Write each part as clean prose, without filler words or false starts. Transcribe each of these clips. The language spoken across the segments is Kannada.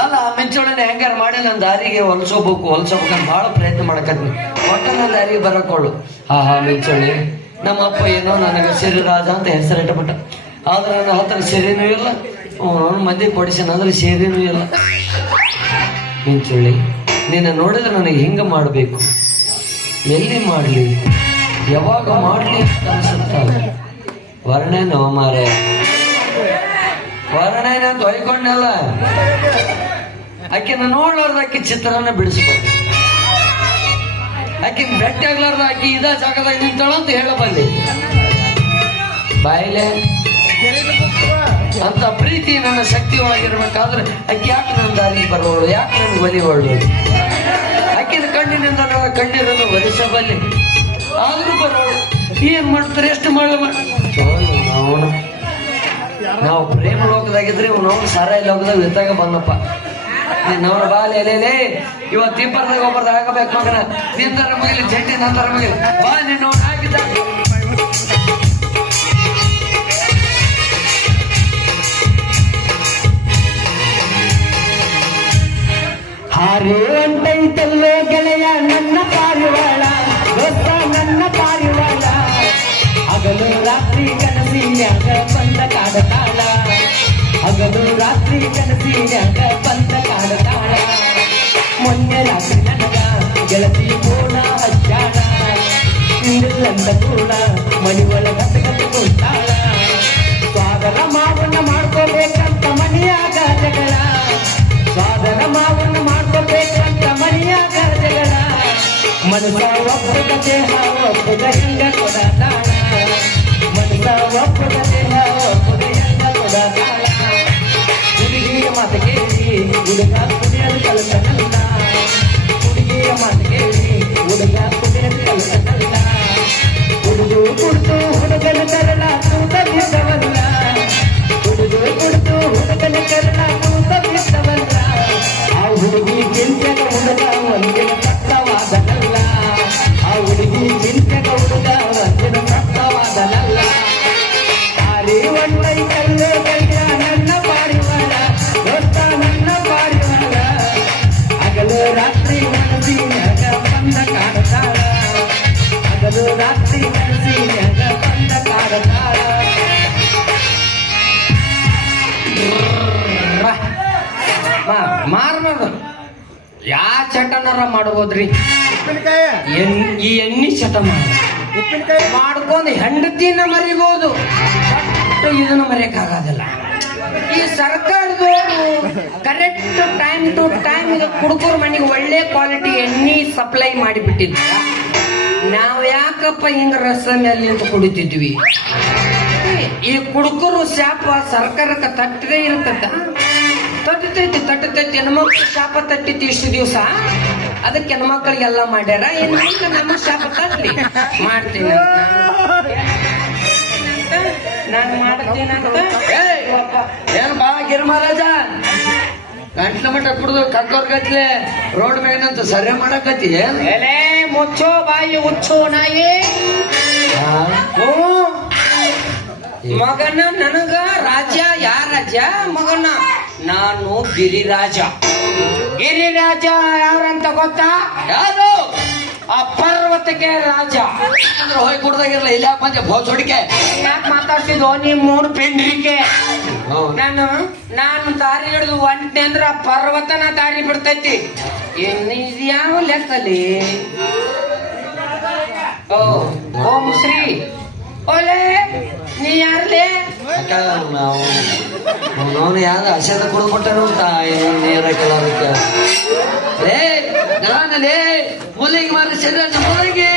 ಅಲ್ಲ ಮಿಂಚೋಳನ ಹೆಂಗಾರ ಮಾಡಿ ನನ್ನ ದಾರಿಗೆ ಹೊಲ್ಸೋಬೇಕಂತ ಬಹಳ ಪ್ರಯತ್ನ ಮಾಡಕತ್ತೀನಿ. ಒಟ್ಟ ನನ್ನ ದಾರಿಗೆ ಬರಕೊಳ್ಳು. ಹಾ ಮಿಂಚೋಳಿ, ನಮ್ಮಪ್ಪ ಏನೋ ನನಗೆ ಸಿರಿರಾಜ ಅಂತ ಹೆಸರಿಟ್ಟಬಿಟ್ಟ. ಆದ್ರೆ ನನ್ನ ಹತ್ರ ಸಿರಿನೂ ಇಲ್ಲ, ಮದ್ದೆ ಕೊಡಿಸಿನ ಅಂದ್ರೆ ಸೇರಿನೂ ಇಲ್ಲ. ಮಿಂಚೋಳಿ, ನಿನ್ನ ನೋಡಿದ್ರೆ ನನಗೆ ಹಿಂಗ ಮಾಡಬೇಕು, ಎಲ್ಲಿ ಮಾಡ್ಲಿ, ಯಾವಾಗ ಮಾಡ್ಲಿ ಅಂತ ಅನ್ಸುತ್ತ. ವರ್ಣೇನೋ ಮಾರೇ, ವರ್ಣೇನ ತೊಯ್ಕೊಂಡಲ್ಲ. ಆಕಿನ ನೋಡ್ಲಾರ್ದ ಆಕಿ ಚಿತ್ರನ ಬಿಡಿಸ್ಬೋದು. ಆಕಿನ ಭೇಟಿ ಆಗ್ಲಾರ್ದ ಆಕಿ ಇದ ಜಾಗದಾಗ ನಿಂತಾಳ ಅಂತ ಹೇಳಬಲ್ಲಿ. ಬಾಯಿಲೆ ಅಂತ ಪ್ರೀತಿ ನನ್ನ ಶಕ್ತಿವಾಗಿರ್ಬೇಕಾದ್ರೆ ಆಕಿ ಯಾಕೆ ನನ್ನ ದಾರಿಗೆ ಬರೋಳು, ಯಾಕೆ ನನ್ಗೆ ಒಲಿವಳು? ಆಕಿನ ಕಣ್ಣಿನಿಂದ ನನ್ನ ಕಣ್ಣೀರನ್ನು ಒಲಿಸಬಲ್ಲಿ, ಆದ್ರೂ ಬರೋಳು. ಏನ್ ಮಾಡ್ತಾರೆ, ಎಷ್ಟು ನಾವು ಪ್ರೇಮ ಲೋಕದಾಗಿದ್ರೆ ನಾವು ಸಾರಾಯಿ ಲೋಕದಾಗ ಇದ್ದಾಗ ಬಂದಪ್ಪ. ನೀನವರ ಬಾಲೆ ಎಲೆಲೆ ಇವತ್ತು ಇಬ್ಬರದಾಗ ಒಬ್ಬರದ ಆಗಬೇಕು ಮಗನ. ನಿಂತರ ಮಗಲಿ ಜಂಟಿ ನಂತರ ಮಗಲಿ ಬಾ, ನೀನು ಆಗಿದ್ದ ಹಾರೇ ಅಂತೈತಲ್ಲೋ ಗೆಳೆಯ ನನ್ನ ಪಾರಿವಾಳ, ದೋಸ್ತ ನನ್ನ ಪಾರಿವಾಳ. ಹಗಲು ರಾತ್ರಿ ಕನಸಿನ್ಯಾಗ ಬಂದ ಕಾಡತಾಳ, ಹಗಲು ರಾತ್ರಿ ಕನಸಿನ್ಯಾಗ ಬಂದ ಕಾಡತಾಳ. ಮೊನ್ನೆ ರಾತ್ರಿ ನನಗ ಗೆಳತಿ ಕೂಡ ಹಚ್ಚಾಳ, ಹಿಂದಿಲ್ಲಂದ ಕೂಡ ಮನಿ ಒಳಗ ಕುಂತಾಳ. ಸ್ವಾದರ ಮಾವನ್ನ ಮಾಡ್ಕೋಬೇಕಂತ ಮನಿಯಾಗ ಜಗಳ, ಸ್ವಾದರ ಮಾವನ್ನ ಮಾಡ್ಕೋಬೇಕಂತ ಮನಿಯಾಗ ಜಗಳ. ಮನಸ ಒಪ್ಪದ ದೇಹ ಒಪ್ಪದ ಹೆಂಗ ಕೊಡತಾಳ, ಮನಸ ಒಪ್ಪದ ದೇಹ ಒಪ್ಪದ ಹೆಂಗ ಕೊಡತಾಳ. ಹುಡುಗಿಯ ಮಾತು ಕೇಳಿ ಹುಡುಗ ಕುಡಿಯಲು ಕಲಿತನಲ್ಲ, ಹುಡುಗಿಯ ಮಾತು ಕೇಳಿ ಹುಡುಗ ಕುಡಿಯಲು ಕಲಿತನಲ್ಲ. ಹುಡುಗು ಕುಡ್ತು ಹುಡುಗನ ಕರಳ ತೂತ ಬಿದ್ದವಲ್ಲ, ಹುಡುಗು ಕುಡ್ತು ಹುಡುಗನ ಕರಳ ತೂತ ಬಿದ್ದವಲ್ಲ. ಆ ಹುಡುಗಿ ಚಿಂತೆಗ ಹುಡುಗ ಒಂದಿನ ಸತ್ತವಾದನಲ್ಲ, ಆ ಹುಡುಗಿ ಚಿಂತೆಗ ಹುಡುಗ ಒಂದಿನ ಸತ್ತವಾದನಲ್ಲ. ತಾರಿ ಒಂಟೈ ಕಲ್ಲು ಕೈಯ ನನ್ನ ಪಾರಿವಾಳ, ದೋಸ್ತ ನನ್ನ ಪಾರಿವಾಳ. ಹಗಲು ರಾತ್ರಿ ಮನಸ್ಸಿನ್ಯಾಗ ಬಂದ ಕಾಡತಾಳ, ಹಗಲು ರಾತ್ರಿ ಮನಸ್ಸಿನ್ಯಾಗ ಬಂದ ಕಾಡತಾಳ. ಮಾರ್ಬೋದು ಯಾ ಚಟನಾರ ಮಾಡ್ಬೋದ್ರಿ. ಈ ಎಣ್ಣಿ ಚಟ ಮಾಡ್ಕೊಂಡು ಹೆಂಡತಿನ ಮರಿಬಹುದು, ಇದನ್ನ ಮರೆಯಕ್ಕಾಗೋದಿಲ್ಲ. ಈ ಸರ್ಕಾರದವರು ಕರೆಕ್ಟ್ ಟೈಮ್ ಟು ಟೈಮ್ ಕುಡುಕರ ಮನೆಗೆ ಒಳ್ಳೆ ಕ್ವಾಲಿಟಿ ಎಣ್ಣೆ ಸಪ್ಲೈ ಮಾಡಿಬಿಟ್ಟಿದ್ರ, ನಾವ್ ಯಾಕಪ್ಪ ಹಿಂಗ ರಸ ಮೇಲೆ ನಿಂತು ಕುಡಿತಿದ್ವಿ? ಈ ಕುಡುಕರು ಶಾಪ ಸರ್ಕಾರಕ್ಕೆ ತಟ್ಟದೇ ಇರ್ತದ, ತಟ್ಟತೈತಿ ಹೆಣ್ಮಕ್ಳು ಶಾಪ ತಟ್ಟಿತ್ತು ಇಷ್ಟು ದಿವಸ. ಅದಕ್ಕೆ ಹೆಣ್ಮಕ್ಳಿಗೆಲ್ಲ ಮಾಡ್ಯಾರ, ಏನ್ ನಮ್ಮ ಶಾಪ ತಟ್ಲಿ ಮಾಡ್ತೀನಿ ನಾನು ಮಾಡ್ತೀನಂತ. ಏನ್ ಬಾ ಗಿರಿಮಹಾರಾಜ, ಗಂಟ್ಲ ಮಟ್ಟ ಕುಡ್ದು ಕಕ್ಕವ್ರ ಗಟ್ಲೆ ರೋಡ್ ಮೇಗಂತ ಸರಿ ಮಾಡಕತ್ತಿ. ಎಲೆ ಮುಚ್ಚೋ ಬಾಯಿ ಹುಚ್ಚೋ ನಾಯಿ. ಮಗನ ನನಗ ರಾಜ, ಯಾ ರಾಜ ಮಗನ? ನಾನು ಗಿರಿರಾಜ. ಗಿರಿರಾಜ ಯಾರಂತ ಗೊತ್ತಾ? ಯಾರು? ಆ ಪರ್ವತಕ್ಕೆ ರಾಜ. ಅಂದ್ರೆ ಹೋಗಿ ಕುಡ್ದಾಗಿರ್ಲ ಇಲ್ಲ ಬಂದೆ ಭೋಸೋಡಿಕೆ. ಯಾಕೆ ಮಾತಾಡ್ತಿದ್ವು ನೀವ್ ಮೂರು ಪೆಂಡ್ರಿಕೆ? ನಾನು ದಾರಿ ಹಿಡಿದು ಒಂಟೆ ಅಂದ್ರ ಪರ್ವತನ ದಾರಿ ಬಿಡ್ತೈತಿ. ಇದು ಯಾವ ಲೆಕ್ಕಲಿ? ಓಂ ಶ್ರೀ ಓಲೆ ನೀ ಯಾರ್ಲೇ? ಅವನು ಯಾವ್ದು ಹಸದ ಕುಡ್ಕೊಟ್ಟನು ಅಂತ ನೀರ ಕೆಲವಕ್ಕೆ. ನಾನಲ್ಲೇ ಮುಲ್ಲಿಗೆ ಮಾರಿ ಸಿದ್ಧ ಮುಲ್ಲಿಗೆ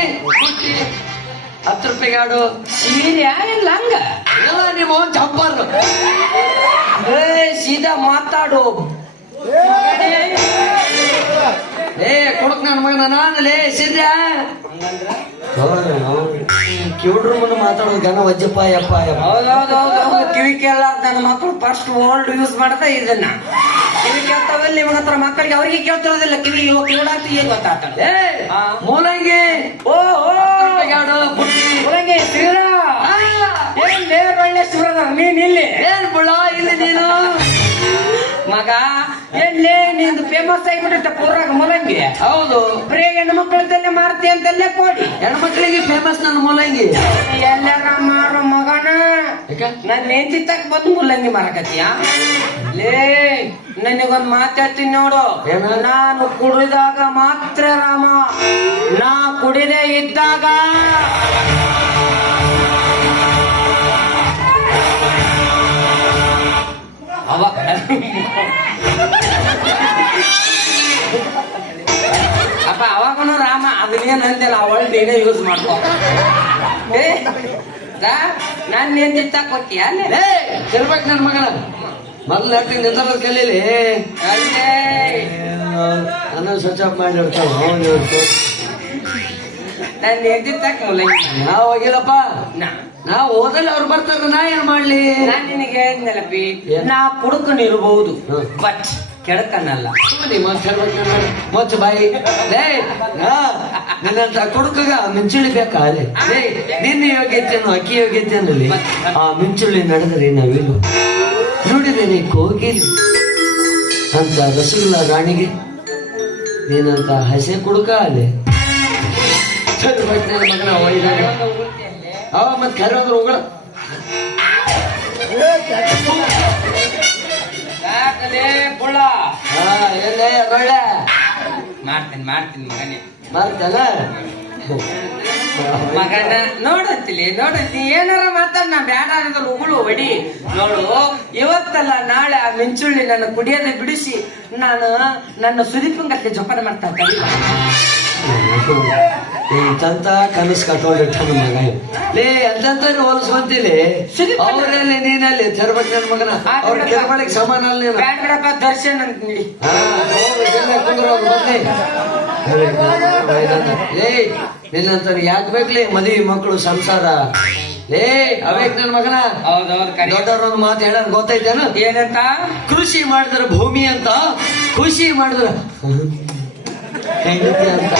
10 ರೂಪಾಯಿಗೆ ಆಡು ಸೀರೆ ಇಲ್ಲ ಹಂಗ ಎಲ್ಲ ನಿಮ್ಮ ಚಂಪರ್. ಸೀದಾ ಮಾತಾಡು. ಕೊಡಕ್ ನನ್ನ ಮಗನ ನಾನಲ್ಲೇ ಸಿದ್ಧ ಕಿವಿಡ್ರು ಮುಂದೆ ಮಾತಾಡೋದು ಗನ ವಜ್ಜಪ್ಪ ಯಪ್ಪ. ಹೌದೌದೌದು, ಕಿವಿ ಕೇಳಾರ ನನ್ನ ಮಕ್ಕಳು ಫಸ್ಟ್ ವರ್ಲ್ಡ್ ಯೂಸ್ ಮಾಡ್ತಾ ಇದನ್ನ. ಕಿವಿ ಕೇಳ್ತಾವಲ್ಲ ನಿಮ್ಗ ಹತ್ರ ಮಕ್ಕಳಿಗೆ, ಅವ್ರಿಗೆ ಕೇಳ್ತಿರೋದಿಲ್ಲ ಕಿವಿ. ಕಿವಿಡಾಂತ ಏನ್ ಗೊತ್ತಾಗ್ತದೆ? ಮೂಲಂಗಿ ಮೂಲಂಗಿ ಶ್ರೀರಾ ಏನ್ ಒಳ್ಳೆ ಶಿವರ ನೀನ್ ಇಲ್ಲಿ ಮಗ ಎಲ್ಲೇ ನಿಂದು ಫೇಮಸ್ ಆಗಿಬಿಡುತ್ತೆ ಪೂರಾಗ ಮೂಲಂಗಿ. ಹೌದು, ಬರೀ ಹೆಣ್ಣು ಮಕ್ಕಳದಲ್ಲೇ ಮಾರ್ತಿ ಅಂತಲ್ಲೇ ಕೊಡಿ. ಹೆಣ್ಮಕ್ಳಿಗೆ ಫೇಮಸ್ ನನ್ನ ಮೂಲಂಗಿ. ಎಲ್ಲಾರ ಮಾರೋ ಮಗನ ನನ್ನ ಹೆಂಡತಿ ತಕ್ಕ ಬಂದು ಮೂಲಂಗಿ ಮಾರಕತ್ತೀಯ? ಲೇ ನನಗೊಂದ್ ಮಾತಾಡ್ತೀನಿ ನೋಡು. ನಾನು ಕುಡಿದಾಗ ಮಾತ್ರ ರಾಮ, ನಾ ಕುಡಿದೇ ಇದ್ದಾಗ ಅವ ಅಪ್ಪ ಅವಾಗನು ರಾಮ. ಅದನ್ನೇನ್ ಅಂತೆಲ್ಲ ಅವಳು ನೀನೇ ಯೂಸ್ ಮಾಡ್ಕೋ. ನಾನ್ ಹೆಂಡತಿ ತಕ್ಕ ಹೋಗ್ತೀಯ? ತಿರ್ಬೇಕು ನನ್ನ ಮಗನ ಮೊದ್ಲು ನೆಟ್ಟಿಗೆ ನಿಂತರ ಕಲೀಲಿ. ನಾನು ಸ್ವಿಚ್ ಆಫ್ ಮಾಡಿರ್ತಾವ. ನನ್ನ ಹೆಂಡತಿ ತಕ್ಕ ಮೂಲಂಗಿ ನಾವು ಹೋಗಿಲ್ಲಪ್ಪ. ನಾವು ಹೋದಲ್ಲಿ ಅವ್ರು ಬರ್ತಾರ, ನಾ ಏನ್ ಮಾಡ್ಲಿ? ನಾನ್ ನಿನಗೆ ಹೇಳಿದ್ನಲ್ಲ ಬಿ, ನಾ ಕುಡುಕನಿರ್ಬಹುದು ಬಟ್ ಕೆಡಕನಲ್ಲ. ಮೊಚ್ಚ ಬಾಯಿ. ನನ್ನಂತ ಕುಡುಕಗ ಮಿಂಚುಳಿ ಬೇಕಾ? ಅಲ್ಲೇ ನಿನ್ನ ಯೋಗ್ಯತೆಯನ್ನು ಅಕ್ಕಿ ಯೋಗ್ಯತೆಯಲ್ಲಿ ಆ ಮಿಂಚುಳಿ ನಡೆದರೆ ನಾವಿಲ್ಲ. ನೋಡಿದ್ದೇನೆ ಕೋಗಿಲಿ ಅಂತ ರಸಗುಲ್ಲ ರಾಣಿಗೆ, ನೀನಂತ ಹಸೆ ಕುಡುಕ ಅಲ್ಲೇ ಮಗನ ಒಯ್ದಾಗ ಅವ ಮತ್ ಕರೆ ಹೋದ್ರು ಹೋಗಳ. ಎಲ್ಲೇ ಒಳ್ಳೆ ಮಾಡ್ತೀನಿ ಮಗನೇ ಮಾಡ್ತಲ್ಲ ಮಗನ. ನೋಡಂತಿಲಿ ಏನಾರ ಮಾತಾಡ, ನಾ ಬ್ಯಾಡ ಅನ್ನೋದ್ರ ಉಗುಳು ಹೊಡಿ. ನೋಡು, ಇವತ್ತಲ್ಲ ನಾಳೆ ಆ ಮಿಂಚುಳ್ಳಿ ನನ್ನ ಕುಡಿಯೋದೇ ಬಿಡಿಸಿ ನಾನು ನನ್ನ ಸುದೀಪಂಗಕ್ಕೆ ಜೋಪಾನ ಮಾಡ್ತಾ ಕಲಿ. ಇಂತ ಕನಸು ಕಟ್ಕೊಂಡಿಟ್ಟ ಮಗ. ಲೇ ಅಂತಂದ್ರೆ ಹೋಲಿಸ್ಕೊಂತಿಲಿ ಅವರಲ್ಲಿ ನೀನಲ್ಲಿ ತೆರಬೇಕು ನನ್ನ ಮಗನ. ಅವ್ರ ಕೆರಬಳಿಗೆ ಸಮಾನ ಅಲ್ಲ ನೀನು. ಬ್ಯಾಡ್ರಪ್ಪ ದರ್ಶನ್ ಅಂತ ನೀಡಿ. ಲೇ ನಿನ್ನಂತ ಯಾಕೆ ಬೇಕ್ಲಿ ಮದುವೆ ಮಕ್ಕಳು ಸಂಸಾರ? ಲೇ ಅವೇಕ್ ನನ್ ಮಗನ. ದೊಡ್ಡವ್ರೊಂದು ಮಾತು ಹೇಳ ಗೊತ್ತೈತೇನ? ಏನಂತ? ಕೃಷಿ ಮಾಡಿದ್ರ ಭೂಮಿ ಅಂತ, ಖುಷಿ ಮಾಡಿದ್ರ ಹೆಂಡತಿ ಅಂತ.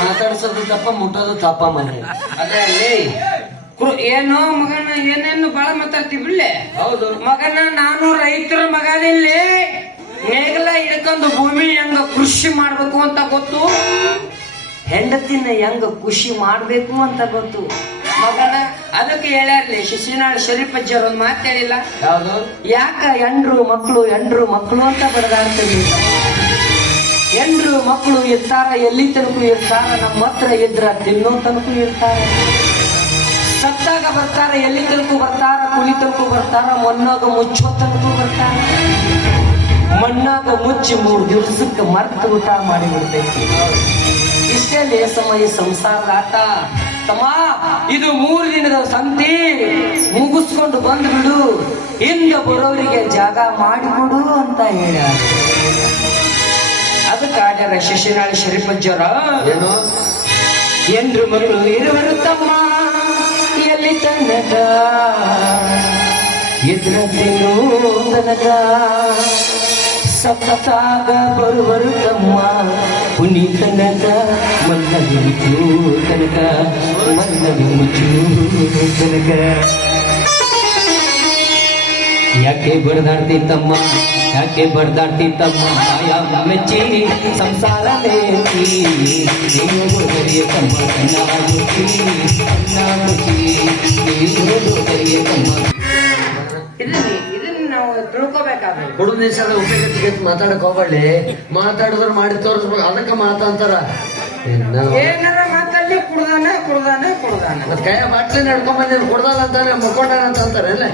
ಮಾತಾಡ್ಸೋದು ತಪ್ಪ, ಮುಟ್ಟೋದು ತಪ್ಪ ಮನೆ. ಅದೇ ಅಲ್ಲಿ ಏನೋ ಮಗನ ಏನೇನು ಬಾಳ ಮಾತಾಡ್ತೀವಿ ಬಿಡ್ಲೆ. ಹೌದು ಮಗನ, ನಾನು ರೈತರ ಮಗನಿಲ್ಲಿ ನೇಗಲ ಹಿಡ್ಕೊಂಡು ಭೂಮಿ ಹೆಂಗ ಕೃಷಿ ಮಾಡ್ಬೇಕು ಅಂತ ಗೊತ್ತು, ಹೆಂಡತಿನ ಹೆಂಗ ಖುಷಿ ಮಾಡ್ಬೇಕು ಅಂತ ಗೊತ್ತು ಮಗನ. ಅದಕ್ಕೆ ಹೇಳ್ಯಾರ್ಲಿ ಶಿಶಿನಾಳ್ ಶರೀಫಜ್ಜರ್ ಒಂದ್ ಮಾತು ಹೇಳಿಲ್ಲ? ಯಾವ್ದು? ಯಾಕ ಹೆಂಡ್ರು ಮಕ್ಕಳು ಅಂತ ಬಡದಾಡ್ತೀವಿ. ಹೆಂಡ್ರು ಮಕ್ಕಳು ಇರ್ತಾರ, ಎಲ್ಲಿ ತನಕ ಇರ್ತಾರ, ನಮ್ಮ ಹತ್ರ ಇದ್ರ ತಿನ್ನೋ ತನಕ ಇರ್ತಾರ. ಸತ್ತಾಗ ಬರ್ತಾರ, ಎಲ್ಲಿ ತನಕ ಬರ್ತಾರ, ಕುಳಿ ತನಕ ಬರ್ತಾರ, ಮಣ್ಣಾಗ ಮುಚ್ಚೋ ತನಕ ಬರ್ತಾರ. ಮಣ್ಣಾಗ ಮುಚ್ಚಿ 3 ದಿವಸಕ್ಕೆ ಮರ್ತು ಊಟ ಮಾಡಿಬಿಡ್ತೈತಿ. ಇಷ್ಟೇ ಸಮಯ ಸಂಸಾರದ ಆಟ ತಮ್ಮ. ಇದು 3 ದಿನದ ಸಂತಿ ಮುಗಿಸ್ಕೊಂಡು ಬಂದ್ಬಿಡು, ಹಿಂದ ಬರೋರಿಗೆ ಜಾಗ ಮಾಡಿಕೊಡು ಅಂತ ಹೇಳ. ಅದಕ್ಕೆ ಆಡ್ಯಾರ ಶಿಶಿನಾಳ್ ಶರೀಫಜ್ಜರ. ಏನು? ಎಂದ್ರು ಮಗಳು ಇರುವರು ತಮ್ಮ ಎಲ್ಲಿ ತನಕ ಎದುರದೇನು ತನಕ, ಸತ್ತಾಗ ಬರುವರು ತಮ್ಮ ಪುನಿ ತನಕ, ಮನ್ನವಿ ಮುಚ್ಚು ತನಕ, ಮನ್ನವಿ ಮುಚ್ಚು ತನಕ. ಯಾಕೆ ಬಡ್ದಾಡ್ತಿ ತಮ್ಮ, ಯಾಕೆ ಬಡ್ದಾಡ್ತಿ ತಮ್ಮ, ಮಾಯಾ ಮೆಚ್ಚಿ ಸಂಸಾರ ಮೇಚಿ, ನೀವು ಬಡದರಿಯ ತಮ್ಮ ಕಣ್ಣ ಮುಚ್ಚಿ, ಕಣ್ಣ ಮುಚ್ಚಿ, ನೀವು ಬಡದರಿಯ ತಮ್ಮ. ಇದನ್ನ ನಾವು ತಿಳ್ಕೋಬೇಕಾದ್ರೆ ಹುಡುಗ ನಿಲ್ಸದ ಉಪಯೋಗಕ್ಕೆ ಮಾತಾಡಕ್ ಹೋಗ್ಬಳ್ಳಿ. ಮಾತಾಡಿದ್ರು ಮಾಡಿ ತೋರಿಸ್ಬೇಕು, ಅದಕ್ಕೆ ಮಾತಾಡ್ತಾರ. ಏನಾರ ಮಾತಾಡ್ಲಿ ಕುಡ್ದಾನ ಮತ್ ಕೈಯ ಬಾಟ್ಲಿ ನಡ್ಕೊಂಡ್ ಬಂದಿದ್ದು ಕುಡ್ದಾನ ಅಂತಾನೆ, ಮುಕ್ಕೊಂಡಾನ ಅಂತ ಅಂತಾರೆ ಅಲ್ಲ.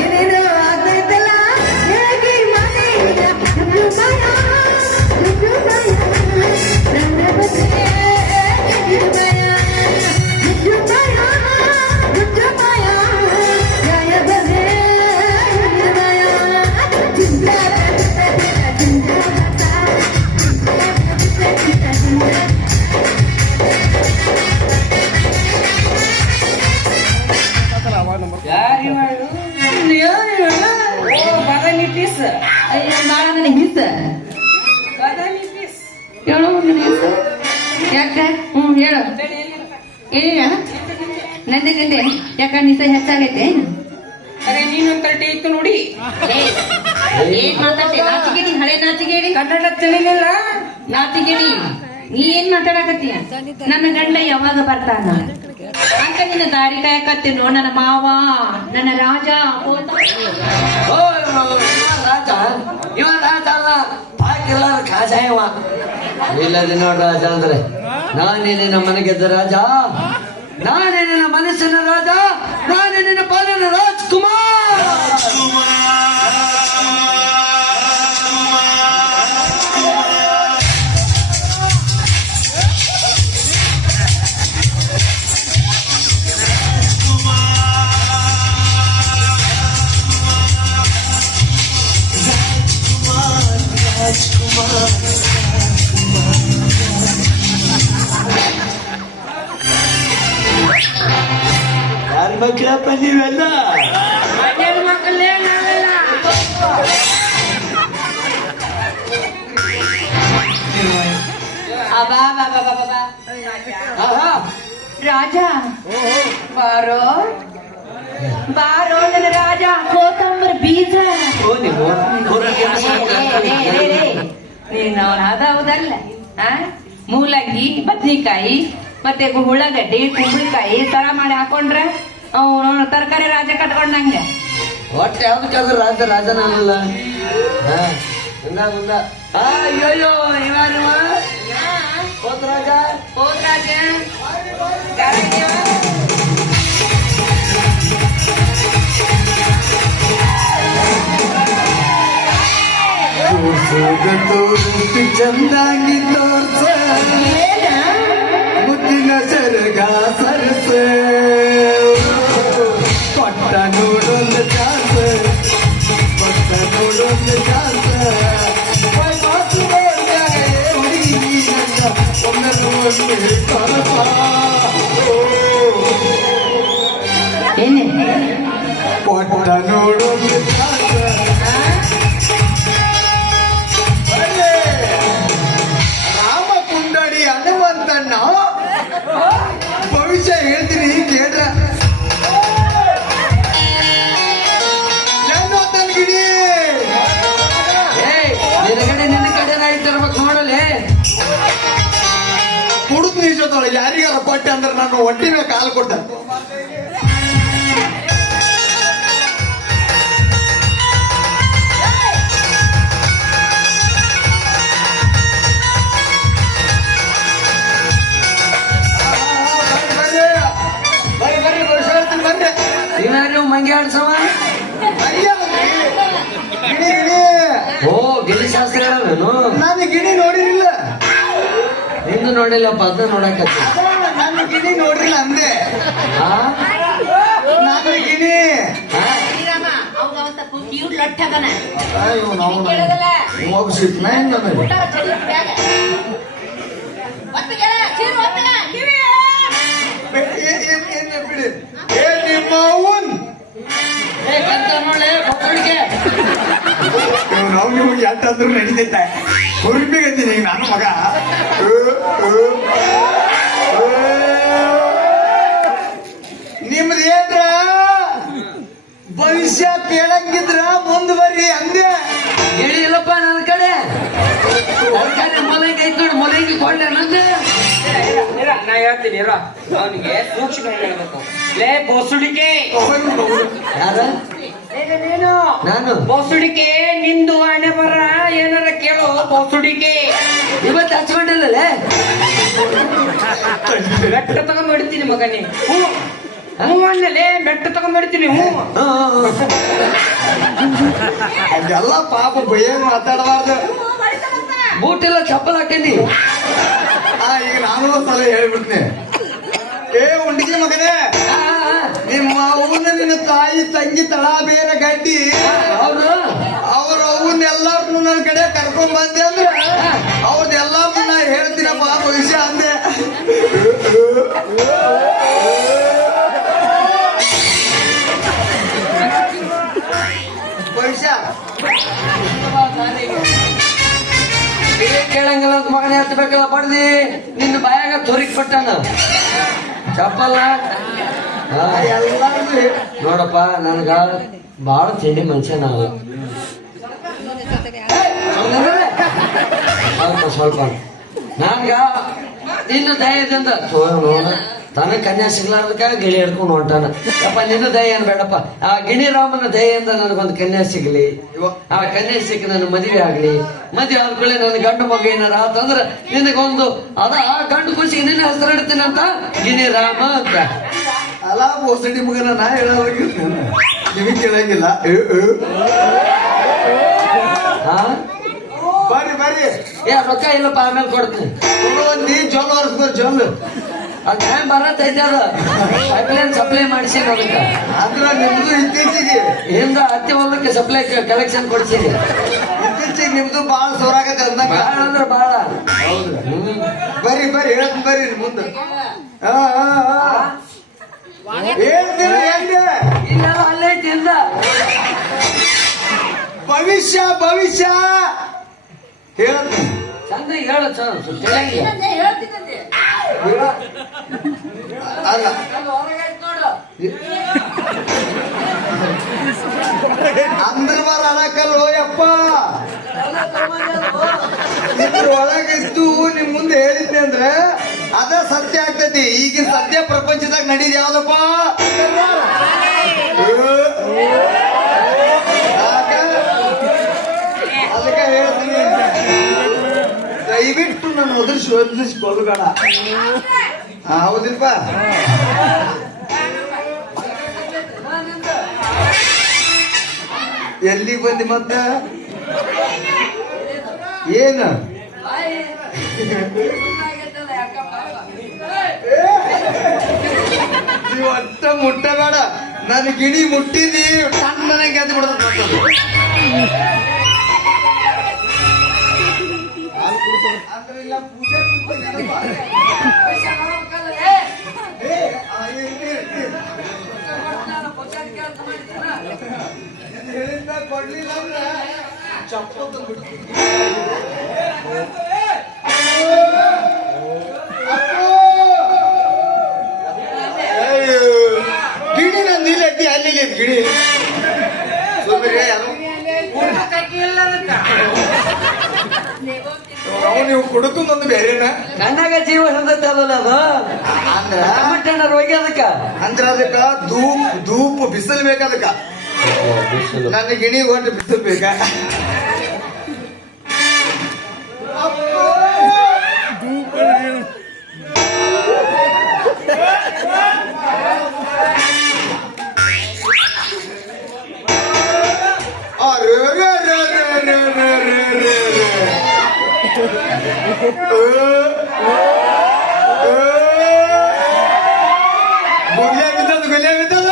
ಏನೇನೋ ಆಗ್ತೈತಲ್ಲ ಚಿಂತ ಏನ ನನ್ನ ಗಂಡೆ ಯಾಕ ನಿಸ ಹೆಚ್ಚಾಗೈತೆ ಅರೆ ನೀನೊಂದ್ ತರ್ಟಿ ಇತ್ತು ನೋಡಿ. ಏನ್ ಮಾತಾಡ್ತಿ ನಾಚಿಗೇಡಿ ಹಳೆ ನಾಚಿಗೇಡಿ ಕನ್ನಡ ತಿಳಿಲಿಲ್ಲ. ನಾಚಿಗೇಡಿ ನೀ ಏನ್ ಮಾತಾಡಕತ್ತೀಯ ನನ್ನ ಗಂಡ ಯಾವಾಗ ಬರ್ತಾನ ಅಂತ ನಿನ್ನ ದಾರಿ ಕಾಯಕತ್ತೀನೋ ನನ್ನ ಮಾವ ನನ್ನ ರಾಜ ಓ ರಾಜ ಇವ ರಾಜ ಅಲ್ಲ ಬಾಕಿಲ್ಲ ಕಾಜಾಯವ ಇಲ್ಲದೆ ನೋಡ್ ರಾಜ ಅಂದ್ರೆ ನಾನೇ ನಿನ್ನ ಮನೆಗೆದ್ದ ರಾಜ, ನಾನೇ ನಿನ್ನ ಮನಸ್ಸಿನ ರಾಜ, ನಾನೇ ನಿನ್ನ ಪಾಲಿನ ರಾಜ್ಕುಮಾರ್. ಯಾರ ಮಕ್ಕಳಪ್ಪ ನೀವೆಲ್ಲ? ಮನೆಯ ಮಕ್ಕಳೇ ನಾವೆಲ್ಲ. ಅಬಾ ಬಾಬಾ ಬಾಬಾ ಆಹಾ, ರಾಜ ಬಾರೋ ಬಾರೋ ನನ್ನ ರಾಜ ಕೋತಂಬರ್ ಬೀಜ ಓ ನೀವು ಊರಲ್ಲಿ ಏನು ಸಾಕು? ನೀನು ಹೌದಲ್ಲ ಮೂಲಂಗಿ ಬದ್ನಿಕಾಯಿ ಮತ್ತೆ ಉಳ್ಳಾಗಡ್ಡಿ ಕುಂಬಳಕಾಯಿ ತರ ಮಾಡಿ ಹಾಕೊಂಡ್ರೆ ಅವನು ತರಕಾರಿ ರಾಜ ಕಟ್ಕೊಂಡಂಗೆ ಒಟ್ಟು ಯಾವ್ದಕ್ಕಾದ್ರೂ ರಾಜ ರಾಜನಲ್ಲ. ಮುಂದ ಅಯ್ಯೋ ಇವ ಹೋದ್ ರಾಜ ಹೋದ್ರಾಜ ತೋರಿಸಿ ಚಂದಾಗಿ ತೋರ್ಸ ಮುದ್ದಿನ ಸರಗ ಸರಸ ಕೊಟ್ಟ ನೋಡೊಂದು ಚಾಸ ಕೊಟ್ಟ ನೋಡೊಂದು ಚಾಸ ಏನೇ ಕೊಟ್ಟ ನೋಡೊಂದು ಚಾಸ ರಾಮಕುಂಡಡಿ ಹನುಮಂತಣ್ಣ ಭವಿಷ್ಯ ಹೇಳ್ತೀನಿ ಕೇಳ್ರ. ಗಿಡಿ ನಿನ್ನ ಕಡೆ ಇಟ್ಟಿರ್ಬೇಕು ನೋಡಲಿ. ಕುಡುದ್ ನಿಜದೊಳಗೆ ಯಾರಿಗಾರ ಕೊಟ್ಟೆ ಅಂದ್ರೆ ನಾನು ಹೊಟ್ಟಿ ಮೇಲೆ ಕಾಲು ಕೊಟ್ಟ. ಬರ್ರಿ ಬರ್ರಿ ನೀವ್ಯಾರು ಮಂಗೆ ಆಡ್ಸವ? ಗಿಣಿ ಗಿಣಿ ಓ ಗಿಳಿ ಶಾಸ್ತ್ರ ಹೇಳವೇನು? ನಾನು ಗಿಣಿ ನೋಡಿರಿಲ್ಲ. ನಿಂದು ನೋಡಿಲ್ಲಪ್ಪ, ಅದನ್ನ ನೋಡಕತ್ತಿ. ನಾನು ಗಿಣಿ ನೋಡಿರಿಲ್ಲ ಅಂದೆ. ನಾನು ಗಿಣಿ ಹೋಗ್ಸಿಟ್ನ ಹೆಂಗ ಬಿಡಿ. ಏ ನಿಮ್ಮ ಅವ್ವನ್ ನಾವು ನಿಮಗೆ ಎಟ್ಟಂದ್ರೂ ನಡೀತೈತೆ. ಹುರುಪಿಗಂತೀನಿ ಈಗ ನನ್ನ ಮಗ. ನಿಮ್ದು ಏನ್ರ ಭವಿಷ್ಯ ಕೇಳಂಗಿದ್ರ ಮುಂದುವರಿ ಅಂದೆ. ಹೇಳಿಲ್ಲಪ್ಪ ನನ್ನ ಕಡೆ. ಮೊಲಂಗಿ ಐತ್ ನೋಡಿ, ಮೊಲಂಗಿ ಕೊಂಡೆ ನಂದು. ನಾ ಹೇಳ್ತೀನಿ ಇರೋ ಅವನಿಗೆ ಸೂಕ್ಷ್ಮ ಹೇಳ್ಬೇಕು. ಲೇ ಬೋಸುಡಿಕೆ ಯಾರ? ನೀನು ನಾನು ಬೋಸುಡಿಕೆ ನಿಂದು ಹಣೆ ಬರ ಏನಾರ ಕೇಳು ಬೋಸುಡಿಕೆ. ಇವತ್ತು ಹಚ್ಕೊಂಡಿಲ್ಲಲೇ. ಬೆಟ್ಟ ತಗೊಂಡ್ಬಿಡ್ತೀನಿ ಮಗನೇ. ಹ್ಞೂ ಅನ್ನಲೇ ಬೆಟ್ಟ ತಗೊಂಡ್ಬಿಡ್ತೀನಿ. ಹ್ಞೂ ಅದೆಲ್ಲ ಪಾಪ ಏನ್ ಮಾತಾಡಬಾರ್ದು. ಬೂಟ್ ಎಲ್ಲ ಚಪ್ಪಲ್ ಹಾಕಂಡಿ. ಈಗ ನಾನು ಒಂದ್ಸಲ ಹೇಳ್ಬಿಡ್ತೀನಿ. ಏ ಉಂಡಿಗೆ ಮಗನೇ, ನಿಮ್ಮ ಅವನ ನಿನ್ನ ತಾಯಿ ತಂಗಿ ತಳ ಬೇರೆ ಗಡ್ಡಿ ಅವ್ರು ಅವ್ರ ಅವನ್ ಎಲ್ಲಾರ್ನು ನನ್ನ ಕಡೆ ಕರ್ಕೊಂಡ್ ಬಂದೆ ಅಂದ್ರೆ ಅವ್ರದ್ದೆಲ್ಲರ್ನು ನಾ ಹೇಳ್ತೀನಪ್ಪ ಭವಿಷ್ಯ ಅಂದೆ. ಭವಿಷ್ಯ ಕೇಳಂಗಿಲ್ಲ ಅಂತ ಮಗನೇ ಹತ್ತಬೇಕಲ್ಲ ಬಡ್ದಿ ನಿನ್ನ ಬಾಯಾಗ ತೋರಿಕ್ ಕೊಟ್ಟಾನ. ಚಪ್ಪಲ ಹಾ, ಎಲ್ಲಾರ್ದು ನೋಡಪ್ಪ ನನ್ಗ ಬಾಳ ತಿಂಡಿ ಮನುಷ್ಯನಲ್ಲ ಸ್ವಲ್ಪ ನನ್ಗ ನಿನ್ನ ದಯದಿಂದ ನೋಡ ತನ್ನ ಕನ್ಯಾ ಸಿಗ್ಲಾರ್ದಕ್ಕ ಗಿಳಿ ಹಿಡ್ಕೊಂಡು ಹೊಂಟಾನ ಯಪ್ಪ ನಿನ್ನ ದಯ ಏನ್ ಬೇಡಪ್ಪ ಆ ಗಿಣಿರಾಮನ ದಯೆಯಿಂದ ನನಗೊಂದು ಕನ್ಯಾ ಸಿಗ್ಲಿ ಆ ಕನ್ಯಾ ಸಿಕ್ಕ ನನ್ನ ಮದುವೆ ಆಗ್ಲಿ ಮದುವೆ ಆದ್ಕೊಳ್ಳೆ ನನ್ನ ಗಂಡು ಮಗು ಏನಾರ ಆತಂದ್ರ ನಿನಗೊಂದು ಅದ ಆ ಗಂಡು ಖುಷಿಗೆ ನಿನ್ನ ಹೆಸರು ಇಡ್ತೀನಿ ಅಂತ ಗಿಣಿರಾಮ ಅಂತ ಅಲ್ಲ ಬೋಸಡಿ ಮಗನ ನಾ ಹೇಳೋದಿಲ್ಲ ನಿಮಗೆ ಕೇಳಂಗಿಲ್ಲ ಹಾ ಬರ್ರಿ ಬರ್ರಿ ಏ ರೊಕ್ಕ ಇಲ್ಲಪ್ಪ ಆಮೇಲೆ ಕೊಡ್ತೀನಿ ನೀ ಜೊಲ್ ಹೊರಸ್ಬರ್ ಜೊಲ್ ಅದ್ ಟೈಮ್ ಬರತ್ತೈತೆ ಅದು ಪೈಪ್ಲೈನ್ ಸಪ್ಲೈ ಮಾಡಿಸಿ ಅದಕ್ಕೆ ಅಂದ್ರ ನಿಮ್ದು ಇತ್ತೀಚೆಗೆ ಹಿಂದ ಹತ್ತಿ ಹೊಲಕ್ಕೆ ಸಪ್ಲೈ ಕಲೆಕ್ಷನ್ ಕೊಡ್ಸಿದೆ ಇತ್ತೀಚೆಗೆ ನಿಮ್ದು ಬಾಳ ಸೋರಾಗತ್ತೆ ಅಂದಂಗ ಬಾಳ ಅಂದ್ರ ಬಾಳ ಹೌದು ಬರ್ರಿ ಬರ್ರಿ ಹೇಳ್ತೀನಿ ಬರ್ರಿ ಮುಂದೆ ಹೇಳ್ತೀನಿ ಹೆಂಗೆ ಇಲ್ಲ ಅಲ್ಲೇ ಐತಿ ಇಲ್ಲ ಭವಿಷ್ಯ ಭವಿಷ್ಯ ಹೇಳ್ತೀನಿ ಚಂದ ಹೇಳು ತಿಳಿಯಂಗಿಲ್ಲ ಅಲ್ಲ ಅಂದ್ರ ಬಾರ ಅಣಕಲ್ವೋ ಯಪ್ಪ ಇದ್ರ ಒಳಗಿದ್ದು ನಿಮ್ ಮುಂದೆ ಹೇಳಿದ್ನಿ ಅಂದ್ರೆ ಅದ ಸತ್ಯ ಆಗ್ತೈತಿ ಈಗಿನ ಸದ್ಯ ಪ್ರಪಂಚದಾಗ ನಡೀದ್ ಯಾವ್ದಪ್ಪ ಅದಕ್ಕೆ ಹೇಳ್ತೀನಿ ದಯವಿಟ್ಟು ನನ್ನ ಒದರಿಸ್ಕೊಳ್ಬೇಡ ಹೌದಿಲ್ಪ ಎಲ್ಲಿ ಬಂದಿ ಮತ್ತ ಏನು ನೀವು ಒಟ್ಟ ಮುಟ್ಟಬೇಡ ನನ್ನ ಗಿಣಿ ಮುಟ್ಟಿದಿ ತಣ್ಣನೆ ಗೆದ್ದು ಬಿಡೋದು ಅಂದ್ರೆ ಪೂಜೆ ಹೇಳಿದ್ದ ಕೊಡ್ಲಿಲ್ಲ ಅಂದ್ರೆ ಚಪ್ಪಲ್ ಗಿಡಿ ನಂದು ಇಲ್ಲ ಐತಿ ಅಲ್ಲಿ ಗಿಡಿ ಸುಮ್ಮನೆ ಯಾರು ನೀವು ಕುಡುಕೊಂದೊಂದು ಬೇರೆನ ಕಣ್ಣಾಗ ಜೀವ ಹಿಡ್ದೈತೆ ಅದಲ್ಲ ಅದು ಅಂದ್ರ ಟಮಾಟಣ್ಣ ರೋಗಿ ಅದಕ್ಕ ಅಂದ್ರ ಅದಕ್ಕ ಧೂಪ್ ಬಿಸಿಲು ಬೇಕದಕ್ಕ ನನ್ನ ಗಿಣಿ ಹೊಟ್ಟು ಬಿಸಿಲು ಬೇಕ ಗುಲ್ಯ ಬಿದ್ದದ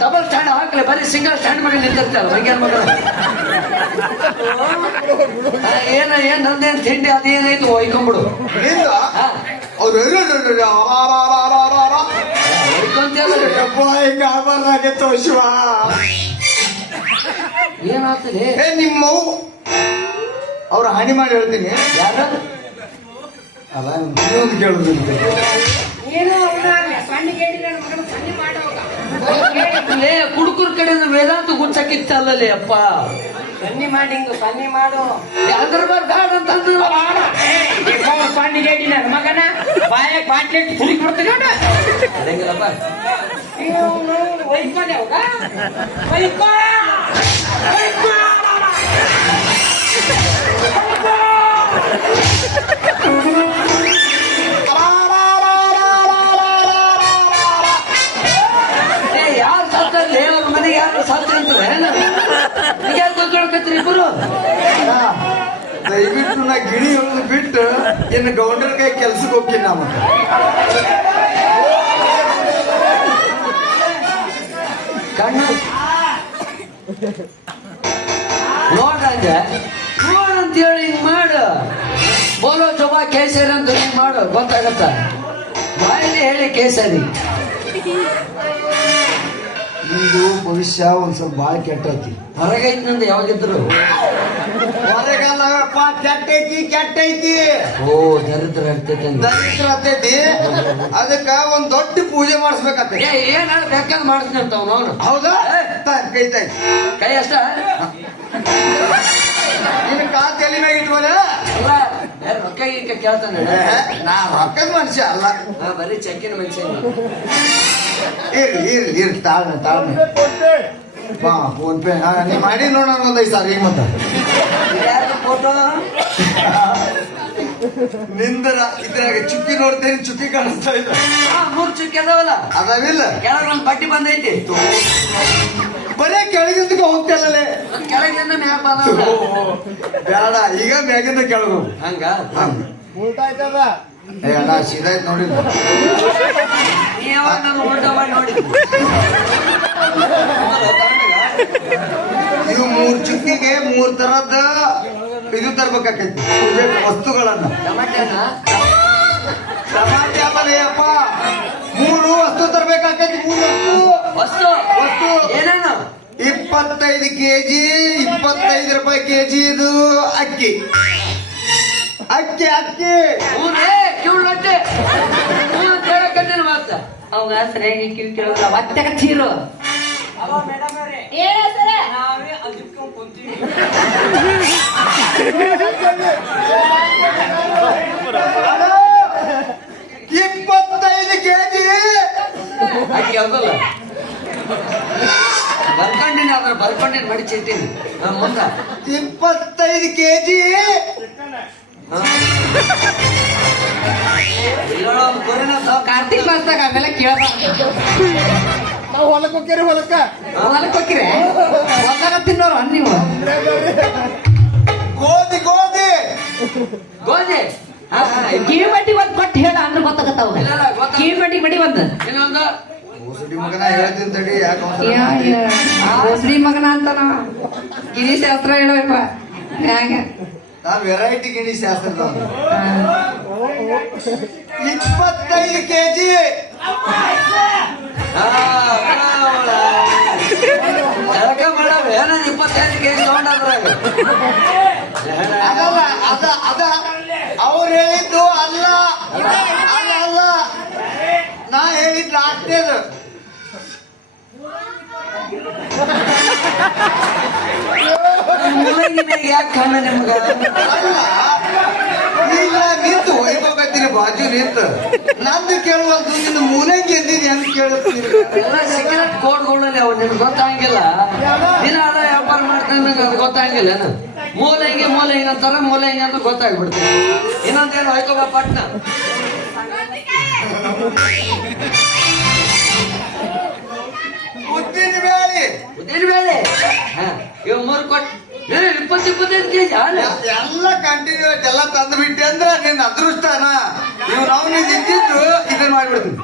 ಡಬಲ್ ಸ್ಟ್ಯಾಂಡ್ ಹಾಕ್ಲಿ ಬರೀ ಸಿಂಗಲ್ ಸ್ಟ್ಯಾಂಡ್ ಮಾಡಿ ನಿಂತಿರ್ತಾರೆ ಮಂಗ್ಯಾನ ಮಗಳು ಏನ್ ನಂದೇನ್ ತಿಂಡಿ ಅದೇನಾಯ್ತು ಒಯ್ಕೊಂಬಿಡು ಅವ್ರು ಶಿವ ಏನಾಗ್ತದೆ ನಿಮ್ಮವು ಅವ್ರ ಹಾನಿ ಮಾಡಿ ಹೇಳ್ತೀನಿ ಯಾರ ಅಲ್ಲ ಇನ್ನೊಂದು ಕೇಳುದು ಕುಡುಕರ ಕಡೆ ವೇದಾಂತ ಗುಂಚಕ್ಕಿತ್ತಲ್ಲೇ ಅಪ್ಪ ಸನ್ನಿ ಮಾಡಿ ಹಿಂಗ ಸನ್ನಿ ಮಾಡು ಯಾವ್ದ್ರ ಬೇಡ ಅಂತಂದ್ರೆ ಪಾಂಡಿಗೆ ನನ್ನ ಮಗನ ಬಾಯಾಗ ಬಾಟ್ಲಿ ಹುಡುಕಿ ಬಿಡ್ತೀನಿ ಅದಂಗಿಲ್ಲಪ್ಪ ವೈದ್ಯ ಯಾರು ಸತ್ತಲ್ಲಿ ಅವ್ರ ಮನೆಗೆ ಯಾರು ಸತ್ತ ಅಂತಾರೆ ಯಾರು ಗೊತ್ತಿಳ್ಕತ್ರಿ ಇಬ್ಬರು ದಯವಿಟ್ಟು ನಾ ಗಿಣಿ ಹೇಳೋದು ಬಿಟ್ಟು ಇನ್ನು ಗೌಂಡರ ಕೈ ಕೆಲ್ಸಕ್ಕೆ ಹೋಗ್ತೀನಿ ನಾ ಮತ್ತೆ ಕಣ್ಣು ನೋಡ್ರಂಗ ನೋಡಂತ ಹೇಳಿ ಹಿಂಗ್ ಮಾಡು ಬೋಲೋ ಚೊಬಾ ಕೇಸರಿ ಅಂತ ಹಿಂಗ್ ಮಾಡು ಗೊತ್ತಾಗತ್ತ ಬಾಯಲ್ಲಿ ಹೇಳಿ ಕೇಸರಿ ನಿಂದು ಭವಿಷ್ಯ ಒಂದ್ ಸ್ವಲ್ಪ ಬಾಳ ಕೆಟ್ಟೈತಿ. ಹೊರಗೈತಿ ನಂದು ಯಾವಾಗಿದ್ರು. ಹೊರಗಲ್ಲಪ್ಪ, ಕೆಟ್ಟೈತಿ. ಓ ದರಿದ್ರ ಆಗ್ತೈತೆ ಅಂದ. ದರಿದ್ರ ಆಗ್ತೈತಿ. ಅದಕ್ಕ ಒಂದ್ ದೊಡ್ಡ ಪೂಜೆ ಮಾಡಿಸ್ಬೇಕಾಗ್ತೈತಿ. ಏನ್ ಬೇಕಾದ್ ಮಾಡಿಸ್ನಿ ಅಂತ ಅವನು. ಹೌದಾ? ಕೈತಾಯಿ ಕೈ ಅಷ್ಟ ನಿನ್ನ ಕಾಲ್ ತಲೆ ಮ್ಯಾಗ ಇಟ್ಕೋಲ. ಅಲ್ಲ ರೊಕ್ಕ ಈಗ ಕೇಳ್ತಾನೆ. ನಾ ರೊಕ್ಕದ ಮನುಷ್ಯ ಅಲ್ಲ, ಬರೀ ಚೆಕ್ಕಿನ ಮನುಷ್ಯ. ಇರ್ಲಿ ತಾಳ್ಮೆ. ಬಾ ಫೋನ್ ಪೇ ನೀ ಮಾಡಿ ನೋಡ ಒಂದ್ 5 ಸಾವಿರ. ಈಗ ಮತ್ತ ಫೋಟೋ ನಿಂದರ ಇದ್ರಾಗ ಚುಕ್ಕಿ ನೋಡ್ತೇನೆ, ಚುಕ್ಕಿ ಕಾಣಿಸ್ತಾ ಇಲ್ಲ. 3 ಚುಕ್ಕಿ ಅದಾವಲ್ಲ, ಅದಾವಿಲ್ಲ. ಕೆಳಗೆ ಒಂದ್ ಪಟ್ಟಿ ಬಂದೈತಿ. ಬರೇ ಕೆಳಗಿಂದ ಹೋಗ್ತೇನೆ. ಕೆಳಗಿಂದ ಮ್ಯಾಗ ಬಂದ. ಬೇಡ, ಈಗ ಮ್ಯಾಗಿಂದ ಕೆಳಗು. ಹಂಗ ಅಣ್ಣ ಸೀದಾಯ್ತು ನೋಡಿ. ನೀ ಯಾವಾಗ ನಾನು ಉಲ್ಟಾ ಮಾಡಿ ನೋಡಿ. ಇವು 3 ಚುಕ್ಕಿಗೆ 3 ತರದ ಇದು ತರ್ಬೇಕಾಕೈತಿ, ಪೂಜೆ ವಸ್ತುಗಳನ್ನ. ಟಮಾಟೆ ಅಪ್ಪ 3 ವಸ್ತು ತರ್ಬೇಕಾಕೈತಿ. 3 ವಸ್ತು ಏನೇನು? 25 ಕೆಜಿ, 25 ರೂಪಾಯಿ ಕೆಜಿ ಇದು ಅಕ್ಕಿ. ಕಿವುಳಟ್ಟೆ ಮಾತ ಅವಾಗ ಸರಿಯಾಗಿ ಕಿವಿ ಕೇಳೋಲ್ಲ. ಮತ್ತೆ ಚೀರು ಏನ ಸರ 25 ಕೆಜಿ ಅಕ್ಕಿ ಹೋಗಲ್ಲ. ಬರ್ಕೊಂಡಿನಿ ಅದ್ರ ಬರ್ಕೊಂಡಿನಿ ಮಡಿಚಿಟ್ಟಿನಿ ಮುಂದ. 25 ಕೆಜಿ ಕಾರ್ತಿಕ್ ಮಾಸದಾಗ ಆಮೇಲೆ ಕೇಳಬಾರ್ದು. ನಾವು ಹೊಲಕ್ಕೆ ಹೋಗ್ಯಾರಿ. ಹೊಲಕ್ಕೆ ಹೋಗಿರೆ ಹೊಲದಾಗ ತಿನ್ನೋರು ನೀವು. ಗೋಧಿ ಕಿವಿ ಬಡ್ಡಿ ಒಂದ್ ಕೊಟ್ಟು ಹೇಳ ಅಂದ್ರೆ ಗೊತ್ತಾಗತ್ತಾವ. ಕಿವಿ ಬಡ್ಡಿ ಒಂದ್ ಇನ್ನೊಂದು ಮುಸುಡಿ ಮಗನ ಹೇಳ್ತೀನಿ ತಡಿ. ಶ್ರೀ ಮಗನ ಅಂತಾನ ಗಿರಿ ಶಾಸ್ತ್ರ ಹೇಳಪ್ಪ. ಹ್ಯಾಂಗ ನಾವ್ ವೆರೈಟಿ ಗಿಣಿ ಶಾಸ್ತ್ರದ 25 ಕೆಜಿ ಜಳಕ ಮಾಡವ ಏನ 25 ಕೆಜಿ ತಗೊಂಡಾದ್ರಾಗ. ಅದಲ್ಲ, ಅದ ಅವ್ರು ಹೇಳಿದ್ದು ಅಲ್ಲ. ನಾ ಹೇಳಿದ್ ಲಾಸ್ಟೇದು. ಮೂಲಂಗಿ ಮ್ಯಾಗ ಯಾಕೆ ಕಮ್ಮಿ ನಿಮ್ಗ? ಅಲ್ಲ, ಇಲ್ಲ ನಿಂತು ಒಯ್ಕೋಬೇಕತ್ತೀನಿ ಬಾಜು ನಿಂತು. ನಂದು ಕೇಳುವಂತ ನಿನ್ನ ಮೂಲಂಗಿ ಅಂದಿನಿ ಅಂತ ಕೇಳುತ್ತೀನಿ. ಎಲ್ಲ ಸಿಗರೇಟ್ ಕೋಡ್ಗಳಲ್ಲಿ ಅವ್ ನಿಮ್ಗೆ ಗೊತ್ತಾಗಿಲ್ಲ. ದಿನ ಅದ ವ್ಯಾಪಾರ ಮಾಡ್ತಾನೆ ಅದು ಗೊತ್ತಾಗಿಲ್ಲ. ಮೂಲಂಗಿ ಅಂತಾರ, ಮೂಲಂಗಿ ಅಂತ ಗೊತ್ತಾಗ್ಬಿಡ್ತೀನಿ. ಇನ್ನೊಂದೇನು ಹೊಯ್ಕೋಬ ಪಟ್ನ. ಉದ್ದಿನ ಬೇಳೆ ಇವ್ 3 ಕೊಟ್ಟು 25 ಕೆಜಿ ಅಲ್ಲ. ಎಲ್ಲ ಕಂಟಿನ್ಯೂ ಎಲ್ಲ ತಂದು ಬಿಟ್ಟೆ ಅಂದ್ರೆ ನಿನ್ನ ಅದೃಷ್ಟನ. ಇವ್ ನಾವು ನೀನ್ ಇದ್ದಿದ್ದು ಇದನ್ನ ಮಾಡ್ಬಿಡ್ತೀನಿ.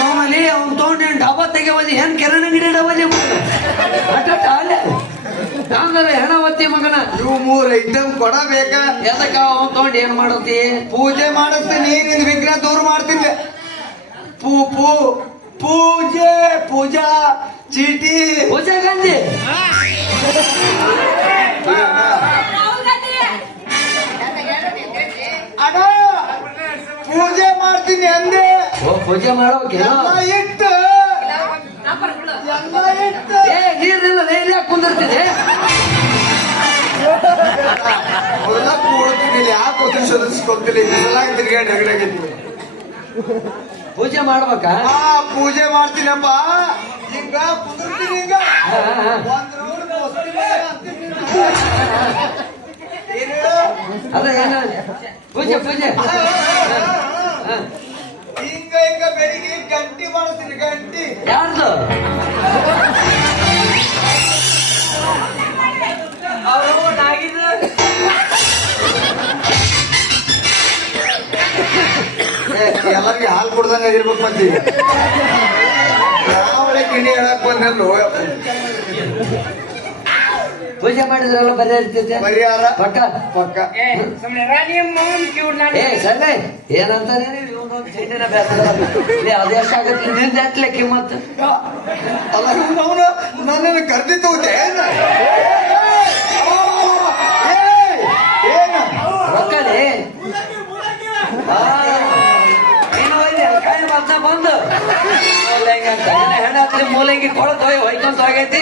ನಮ್ಮಲ್ಲಿ ಅವ್ನು ತಗೊಂಡು ಡಬ್ಬ ತೆಗೆವಲ್ಲಿ ಏನ್ ಕೆರಣ ಗಿಡ ಡಬ್ಬಲ್ಲಿ ಅಲ್ಲ ಅಂದ್ರೆ ಹೆಣ ಒತ್ತಿ ಮಗನ. ಇವು 3 ಐಟಮ್ ಕೊಡಬೇಕ. ಎದಕ್ಕ ಅವ್ನು ತಗೊಂಡು ಏನ್ ಮಾಡತ್ತಿ? ಪೂಜೆ ಮಾಡಿಸ್ತೀನಿ, ನಿನ್ ವಿಘ್ನ ದೂರ ಮಾಡ್ತೀನಿ. ಪೂಜಾ ಚೀಟಿ ಪೂಜೆ ಗಂಜಿ ಅಡ ಪೂಜೆ ಮಾಡ್ತೀನಿ ಅಂದೆ. ಪೂಜೆ ಮಾಡೋಕೆ ಎಲ್ಲ ಇಟ್ಟು ನೀರಿಲ್ಲ ಲೇಲಿ ಕುಂದಿರ್ತಿದೆ. ಮೊದಲ ಕೂಡ್ತೀನಿ, ಯಾಕೆ ಸದಸ್ಕೊಳ್ತೀನಿ. ಬಿಸಲಾಗಿ ತಿರ್ಗಾಡಿ ರಗಡಾಗಿದ್ದೀವಿ. ಪೂಜೆ ಮಾಡ್ಬೇಕಾ? ಪೂಜೆ ಮಾಡ್ತೀನಪ್ಪ. ಹಿಂಗ ಕುಂದಿರ್ತೀನಿ. ಹಿಂಗ ಅದ ಏನ ಪೂಜೆ ಹಿಂಗ ಬೆಳಿಗ್ಗೆ ಗಂಟಿ ಮಾಡ್ತೀನಿ. ಗಂಟಿ ಯಾರ್ದು? ಎಲ್ಲರಿಗೆ ಹಾಲು ಕುಡ್ದಂಗ ಇರ್ಬೇಕು. ಮತ್ತೆ ಯಾವಳೆ ಗಿಣಿ ಹೇಳಕ್ ಬಂದಲ್ಲೋ. ಪೂಜೆ ಮಾಡಿದ್ರಲ್ಲ ಬರೀ ಇರ್ತೈತೆ ಪರಿಹಾರ ಪಕ್ಕ ಪಕ್ಕ. ಏ ಸರಿ ಏನಂತ ಚೈತನ್ಯ ಬೇಸರ ಅದೆಷ್ಟಾಗತ್ತೆ ನಿಂದ ಎಟ್ಲೆ ಕಿಮ್ಮತ್ತು ಅಲ್ಲ ಅವನು ನನ್ನನ್ನು ಕರೆದಿತ್ತು ಏನು ರೊಕ್ಕಲಿ ಕಾಯಿ ಮತ್ತ ಬಂದು ಮೂಲಂಗಿ ಅಂತ ಹೆಣ ಹತ್ರಿ ಮೂಲಂಗಿ ಕೊಳತ್ ಹೊಯ್ಕೊಂತ ಹೋಗೈತಿ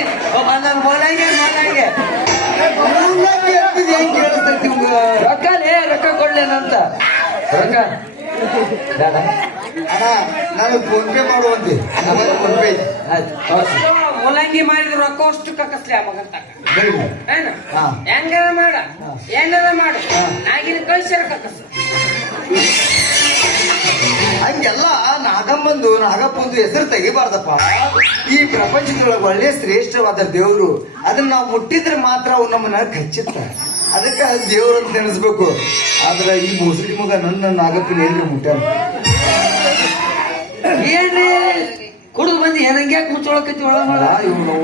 ನನ್ನ ಮೂಲಂಗಿ ಹೆಂಗ್ ಕೇಳಿಸ್ತೈತಿ ರೊಕ್ಕಲಿ ರೊಕ್ಕ ಕೊಡ್ಲೇನಂತ ರೊಕ್ಕ ಬೇಡ ಅಣ್ಣ ನಾನು ಫೋನ್ ಪೇ ಮಾಡುವಂತೆ ಫೋನ್ ಪೇ ಆಯ್ತು ಕಳ್ಸು. ಮೂಲಂಗಿ ಮಾಡಿದ ರೊಕ್ಕ ಅಷ್ಟು ಕಕ್ಕಸ್ಲಿ ಆ ಮಗನ್ ತಕ ಬರೀ. ಏನ ಹಾ. ಹೆಂಗಾರ ಮಾಡ ಏನಾರ ಮಾಡು ಆಗಿನ ಕಳ್ಸ್ಯಾರ ಕಕ್ಕಸ್ ಹಂಗೆಲ್ಲ ನಾಗಪ್ಪಂದು ಹೆಸರು ತೆಗಿಬಾರ್ದಪ್ಪ. ಈ ಪ್ರಪಂಚದೊಳಗೆ ಒಳ್ಳೆ ಶ್ರೇಷ್ಠವಾದ ದೇವ್ರು ಅದನ್ನ ನಾವು ಮುಟ್ಟಿದ್ರೆ ಮಾತ್ರ ಅವು ನಮ್ಮನ್ನ ಕಚ್ಚುತ್ತಾರೆ. ಅದಕ್ಕೆ ದೇವ್ರು ಅಂತ ನೆನೆಸ್ಬೇಕು. ಆದ್ರೆ ಈ ಮುಸುಡಿ ಮಗ ನನ್ನ ನಾಗಪ್ಪನ ಏನ್ರಿ ಮುಟ್ಟಾನ ಏನ್ರಿ ಕುಡಿದು ಬಂದು ಏನಂಗ್ಯಾಕೆ ಮುಚ್ಚೊಳಕೈತಿ ಒಳಗ ಇವ್ನು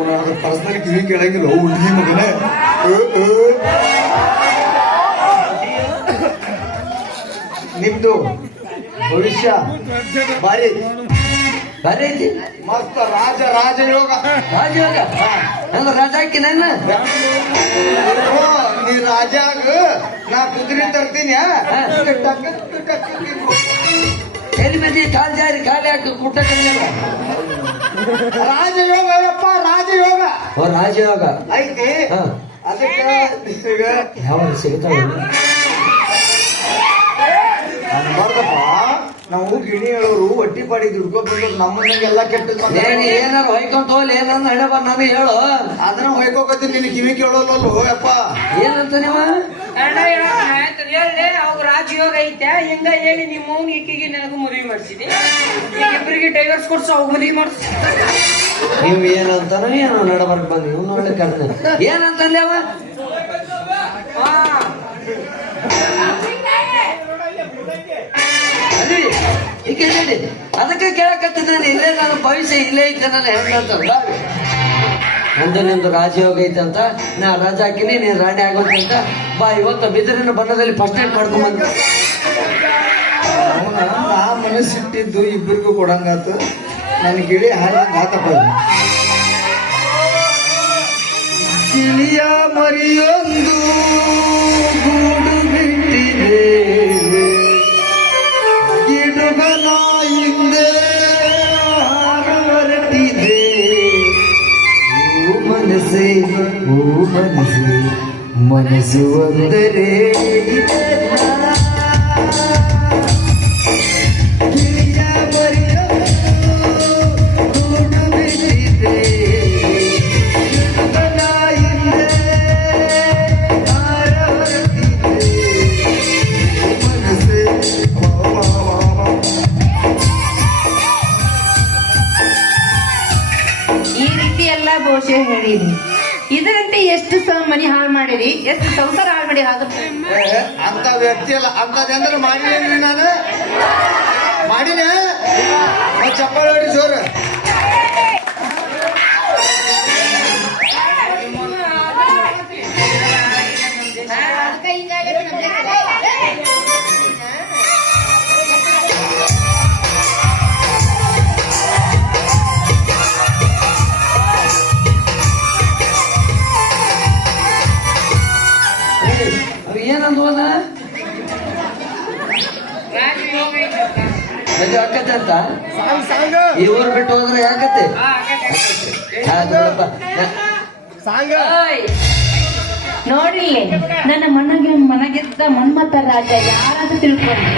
ಪರ್ಸನಲ್ ಕಿವಿ ಕೇಳಂಗಿಲ್ಲ ಹುಡುಗಿ ಮಗನೇ. ನಿಮ್ದು ಭವಿಷ್ಯ ಬಾರಿ ಬರೀ ಐತಿ ಮಸ್ತ್ ರಾಜಯೋಗ. ರಾಜಯೋಗ ನನ್ನ ರಾಜ ಹಾಕಿ ನನ್ನ ನೀ ರಾಜಾಗ ನಾ ಕುದುರೆ ತರ್ತೀನಿ. ಎಲ್ಲಿ ಬಂದಿ ಕಾಲ್ ಜಾರಿ ಖಾಲಿ ಹಾಕಿ ಕುಟ್ಟ ರಾಜಯೋಗ ಯಪ್ಪ ರಾಜಯೋಗ ಓ ರಾಜಯೋಗ ಐತಿ. ಹಾ. ಅದಕ್ಕೆ ಯಾವ ಸಿಗ್ತಾವ ನೋಡ್ದಪ್ಪ ನಾವು ಗಿಣಿ ಹೇಳೋರು ಒಟ್ಟಿ ಪಾಡಿ ದುಡ್ಕೊಂಡ್ ಬಂದ್ರು ನಮ್ಮನೆಲ್ಲ ಕೆಟ್ಟದ್ ಏನಾರು ಹೊಯ್ಕೊಂತ ಹೋಗ್ಲಿ ಏನಂದ ಹಣೆ ಬರ್ ನಾನು ಹೇಳು ಅದನ್ನ ಹೊಯ್ಕೋಕತ್ತೀನಿ ನಿನ್ ಕಿವಿ ಕೇಳೋಲ್ಲೋ ಯಪ್ಪ. ಏನಂತ ನೀವ ಹೇಳಿ ಅವಾಗ ರಾಜಯೋಗ ಐತೆ ಹಿಂಗ ಹೇಳಿ ನಿಮ್ಮ ಅವ್ನ ಈಕಿಗೆ ನನಗೂ ಮದುವೆ ಮಾಡಿಸಿದೆ ಇಬ್ಬರಿಗೆ ಡೈವರ್ಸ್ ಕೊಡ್ಸು ಅವ್ ಮದುವೆ ಮಾಡಿಸ್ ನೀವ್ ಏನಂತಾನ ಏನೋ ನಡಬರ್ಕ್ ಬಂದ್ ಇವ್ ನೋಡಿ ಕಡ್ದ ಏನಂತಲ್ಲ ಅವ ಅದ್ರಿ ಈಗ ಹೇಳಿ ಅದಕ್ಕೆ ಕೇಳಕತ್ತಿದ್ದೇನೆ ಇಲ್ಲೇ ನಾನು ಭವಿಷ್ಯ ಇಲ್ಲೇ ಐತೆ ನಾನು ಹೆಂಗಂತ ನಂದು ನಿಮ್ದು ರಾಜಯೋಗ ಐತೆ ಅಂತ ನಾ ರಾಜ ಹಾಕಿನಿ ನೀನ್ ರಾಣಿ ಆಗೋತಿ ಅಂತ ಬಾ ಇವತ್ತು ಬಿದಿರಿನ ಬಣ್ಣದಲ್ಲಿ ಫಸ್ಟ್ ನೈಟ್ ಮಾಡ್ಕೊಂಡ್ ಬಂದ ನಾ ಮನಸ್ಸಿಟ್ಟಿದ್ದು ಇಬ್ಬರಿಗೂ ಕೊಡಂಗಾತು. ನನ್ ಗಿಳಿ ಹಾಳಂಗ ಆತಪ್ಪ. ಗಿಳಿಯ ಮರಿಯೊಂದು ಗೂಡು ಬಿಟ್ಟಿದೆ ಗಿಡುಗನ ಹಿಂದೆ ಹೊರಟಿದೆ. ಮನಸ್ಸೇ ಓ ಮನಸ್ಸೇ ಮನಸ್ಸು ಒಂದರೆ ಗಿಳಿಯ ಮರಿಯೊಂದು ಗೂಡು ಬಿಟ್ಟಿದೆ ಗಿಡುಗನ ಹಿಂದೆ ಹೊರಟಿದೆ. ಮನಸ್ಸೇ ಈ ರೀತಿ ಎಲ್ಲ ಘೋಷೆ ಹೇಳಿರಿ. ಇದರಂತೆ ಎಷ್ಟು ಮನಿ ಹಾಳು ಮಾಡಿರಿ, ಎಷ್ಟು ಸಂಸಾರ ಹಾಳು ಮಾಡಿ ಆಗುತ್ತೆ. ಅಂತ ವ್ಯಕ್ತಿ ಅಲ್ಲ. ಅಂತದೇಂದ್ರೆ ಮಾಡಿನೇನ್ರಿ ನಾನು ಮಾಡಿನೇ ಚಪ್ಪಾಳೆ ಹೊಡಿ ಜೋರು. ಏನಂದ್ವಲ್ಲ ರಾಜಯೋಗ ಐತೆ ಮದುವೆ ಆಕತ್ತೆ ಅಂತ ಈ ಊರು ಬಿಟ್ಟು ಹೋದ್ರೆ ಯಾಕತ್ತೆ ನೋಡಿಲ್ಲೇ ನನ್ನ ಮನಗೆದ್ದ ಮನ್ಮಥ ರಾಜ ಯಾರಾದ್ರೂ ತಿಳ್ಕೊಂಡು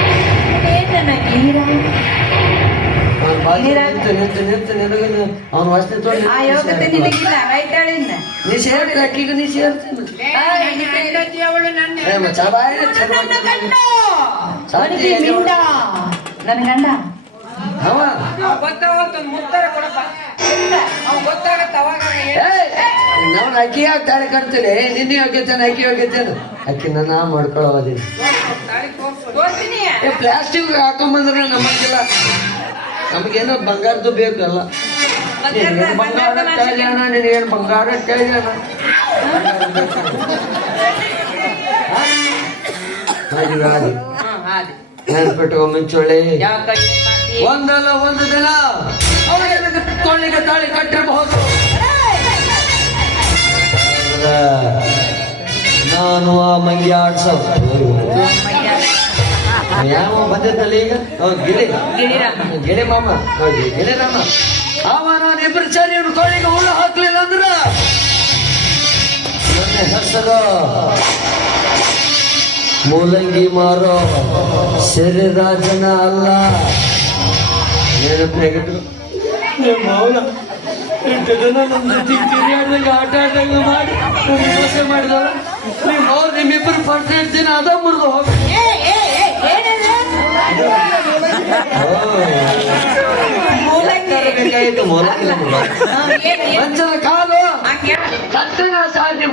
ನನಗೆ ನಿಂತು ನಿನಗನು ಅವನ ವಾಸನೆ ತೊಗೊಂಡು ಆ ಯೋಗ್ಯತೆ ನಿನಗಿಲ್ಲ ರೈಟ್ ಹೇಳಿಲ್ಲ. ನೀ ಸೇರ್ತಿಲ್ಲ ಅಕ್ಕಿಗೂ ನೀ ಸೇರ್ತೀನಿ ಅವಳು ನನ್ನ ಅವನಿಗೆ ಮಿಂಡ ನನ್ನ ಗಂಡ ಅವ ಗೊತ್ತಾಗತ್ತ ಮುತ್ತರ ಕೊಡಪ್ಪ ಅವ್ ಗೊತ್ತಾಗತ್ತ ಅವಾಗ ನಾವು ಅಕ್ಕಿ ಯಾಕೆ ತಾಳಿ ಕಟ್ತೀರಿ ನಿನ್ನ ಯೋಗ್ಯತೇನೆ ಅಕ್ಕಿ ಯೋಗ್ಯತೇನು ಅಕ್ಕಿ ನನ್ನ ಮಾಡ್ಕೊಳ್ಳೋದಿಲ್ಲ ತೋರ್ತೀನಿ ಪ್ಲಾಸ್ಟಿಕ್ ಹಾಕೊಂಬಂದ್ರೆ ನಮಗಿಲ್ಲ ನಮಗೇನೋ ಬಂಗಾರದ್ದು ಬೇಕಲ್ಲ ಬಂಗಾರ ಕೈಜಾನ ನೀನೇನು ಬಂಗಾರ ಕೈಜಾನ ನೆನ್ಪಿಟ್ಟು ಮಿಂಚೋಳಿ ಯಾಕ ಏನ್ ಮಾಡ್ತಿ? ಒಂದಲ್ಲ ಒಂದು ದಿನ ಅವಳಿಗೆ ಕೊಳ್ಳಿಗೆ ತಾಳಿ ಕಟ್ಟಿರಬಹುದು. ನಾನು ಆ ಮಂಗಿ ಆಡ್ಸೋ ಯಾವ ಬಂದಿದ್ದಲ್ಲ ಈಗ ಗಿಳಿರಾಮ. ಗಿಳಿ ಮಾಮ ಗಿಳಿರಾಮ ಅವ ನಾನು ಇಬ್ಬರು ಸೇರಿ ಇವ್ರು ಕೊಳ್ಳಿಗೆ ಹುಳು ಹಾಕ್ಲಿಲ್ಲ ಅಂದ್ರ ನನ್ನ ಹೆಸರು ಮೂಲಂಗಿ ಮಾರೋ ಸಿರಿರಾಜನ ಅಲ್ಲ. ನೆನಪಿನಾಗಿಟ್ಟು ನಿಮ್ಮ ಅವನ ಎಂಟು ಜನ ನಮ್ಮ ಜೊತೆ ತಿರುಗಾಡ್ದಂಗೆ ಆಟ ಆಡ್ದಂಗೆ ಮಾಡಿ ಮೋಸ ಮಾಡಿದವ. ನಿಮ್ಮ ಅವ್ರು ನಿಮ್ಮಿಬ್ಬರು ಫಸ್ಟ್ ದಿನ ಅದ ಮುರಿದು ಹೋಗಿ ಬೇಕಾಗಿತ್ತು ಮೂಲಂಗಿ ಮಂಚದ ಕಾಲು ಕತ್ತಿನ ಸಾಧ್ಯ